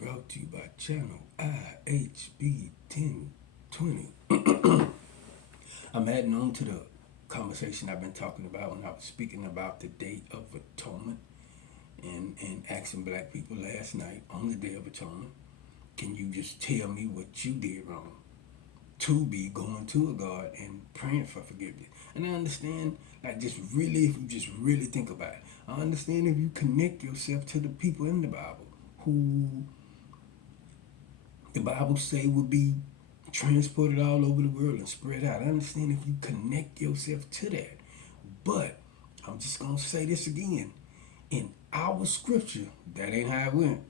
brought to you by channel IHB 1020. I'm adding on to the conversation I've been talking about when I was speaking about the Day of Atonement and asking black people last night on the Day of Atonement, can you just tell me what you did wrong? To be going to a God and praying for forgiveness. And I understand, like, just really, if you just really think about it, I understand if you connect yourself to the people in the Bible who the Bible say will be transported all over the world and spread out. I understand if you connect yourself to that. But I'm just gonna say this again. In our scripture, that ain't how it went.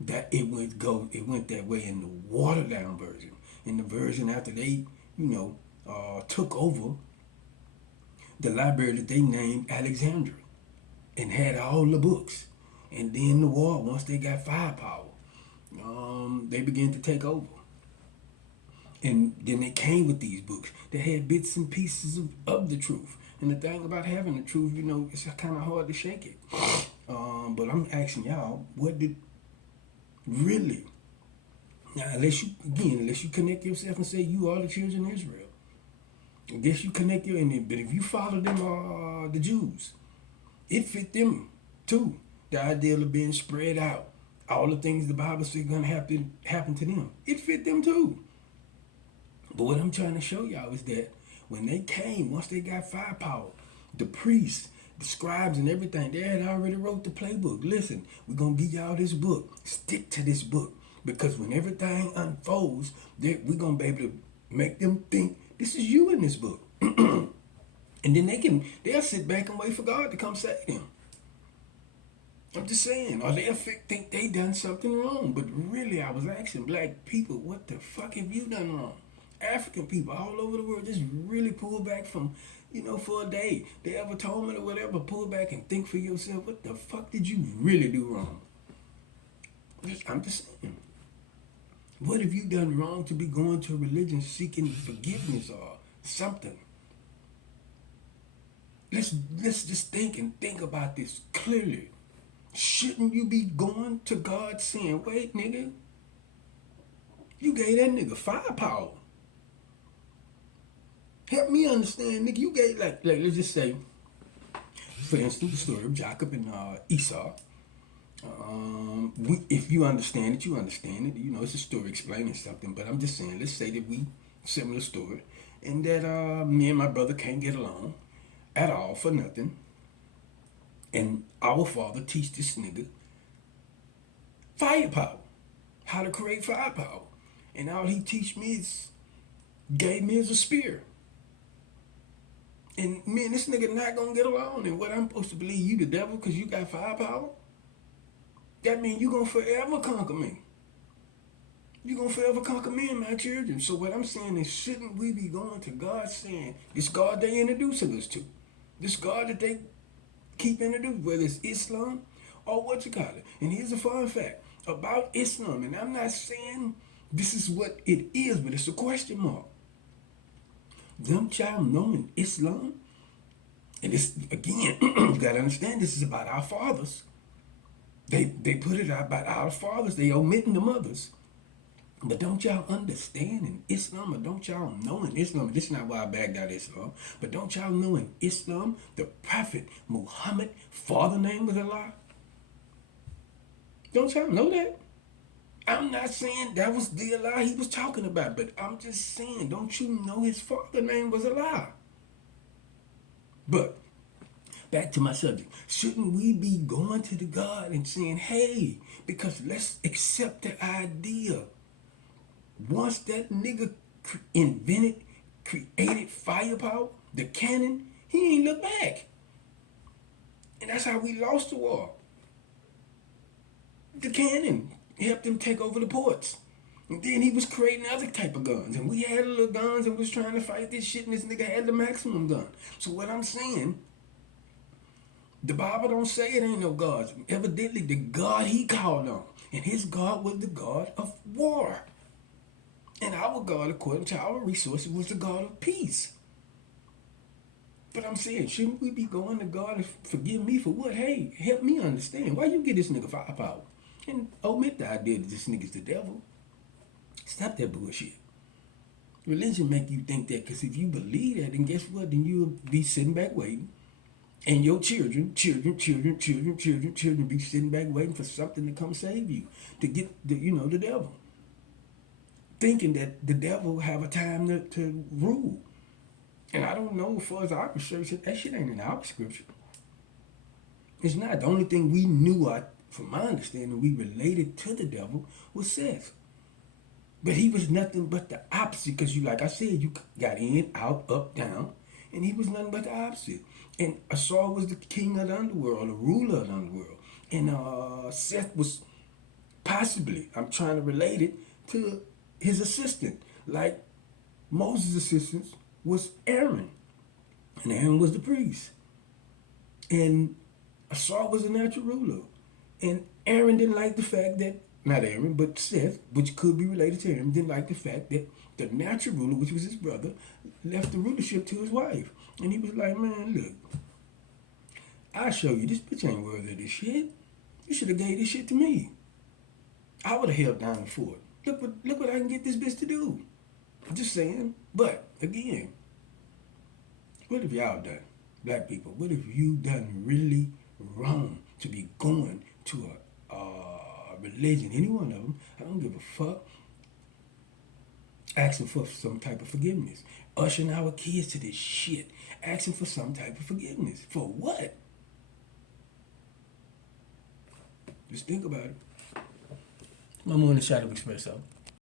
That it went that way in the watered down version. In the version after they, took over the library that they named Alexandria and had all the books. And then the war, once they got firepower, they began to take over. And then they came with these books. They had bits and pieces of the truth. And the thing about having the truth, it's kind of hard to shake it. But I'm asking y'all, what did really? Now, unless you connect yourself and say you are the children of Israel, I guess you connect but if you follow them, the Jews, it fit them too. The idea of being spread out, all the things the Bible says gonna happen to them, it fit them too. But what I'm trying to show y'all is that when they came, once they got firepower, the priests, the scribes and everything, they had already wrote the playbook. Listen, we're going to give y'all this book. Stick to this book. Because when everything unfolds, we're going to be able to make them think this is you in this book. And then they'll sit back and wait for God to come save them. I'm just saying, or they'll think they done something wrong. But really, I was asking black people, what the fuck have you done wrong? African people all over the world just really pull back from, for a day. Day of Atonement or whatever, pull back and think for yourself, what the fuck did you really do wrong? I'm just saying. What have you done wrong to be going to a religion seeking forgiveness or something? Let's just think about this clearly. Shouldn't you be going to God saying, wait, nigga, you gave that nigga firepower. Help me understand, nigga. You gave like let's just say, for instance, the story of Jacob and Esau. If you understand it, you understand it. It's a story explaining something. But I'm just saying, let's say that we similar story, and that me and my brother can't get along at all for nothing. And our father teach this nigga firepower, how to create firepower, and all he gave me is a spear. And man, this nigga not gonna get along. And what I'm supposed to believe, you the devil because you got firepower? That means you gonna forever conquer me. You gonna forever conquer me and my children. So what I'm saying is, shouldn't we be going to God saying, this God they introducing us to, this God that they keep introducing, whether it's Islam or what you call it. And here's a fun fact about Islam, and I'm not saying this is what it is, but it's a question mark. Don't y'all know in Islam, and this again, you gotta understand, this is about our fathers. They put it out about our fathers, they omitting the mothers. But don't y'all understand in Islam, or don't y'all know in Islam, this is not why I bagged out Islam, but don't y'all know in Islam, the Prophet Muhammad, father name was Allah? Don't y'all know that? I'm not saying that was the Allah he was talking about, but I'm just saying, don't you know his father name was Allah? But back to my subject. Shouldn't we be going to the God and saying, hey, because let's accept the idea. Once that nigga created firepower, the cannon, he ain't look back. And that's how we lost the war. The cannon helped him take over the ports. And then he was creating other type of guns. And we had little guns and was trying to fight this shit, and this nigga had the maximum gun. So what I'm saying, the Bible don't say it ain't no gods. Evidently, the God he called on, and his God was the God of war. And our God, according to our resources, was the God of peace. But I'm saying, shouldn't we be going to God and forgive me for what? Hey, help me understand. Why you get this nigga firepower? and omit the idea that this nigga's the devil. Stop that bullshit. Religion make you think that because if you believe that, then guess what? Then you'll be sitting back waiting. And your children be sitting back waiting for something to come save you. To get the devil. Thinking that the devil have a time to rule. And I don't know as far as our research, that shit ain't in our scripture. It's not. The only thing we knew, from my understanding, we related to the devil was Seth. But he was nothing but the opposite, because like I said, you got in, out, up, down, and he was nothing but the opposite. And Saul was the king of the underworld, the ruler of the underworld. And Seth was possibly, I'm trying to relate it to his assistant. Like Moses' assistant was Aaron, and Aaron was the priest. And Saul was a natural ruler. And Aaron didn't like the fact that, not Aaron, but Seth, which could be related to Aaron, didn't like the fact that the natural ruler, which was his brother, left the rulership to his wife. And he was like, man, look, I'll show you. This bitch ain't worthy of this shit. You should have gave this shit to me. I would have held down the fort. Look what I can get this bitch to do. I'm just saying. But, again, what have y'all done, black people? What have you done really wrong to be going to a religion, any one of them, I don't give a fuck, asking for some type of forgiveness, ushering our kids to this shit, asking for some type of forgiveness. For what? Just think about it. My morning shot of espresso.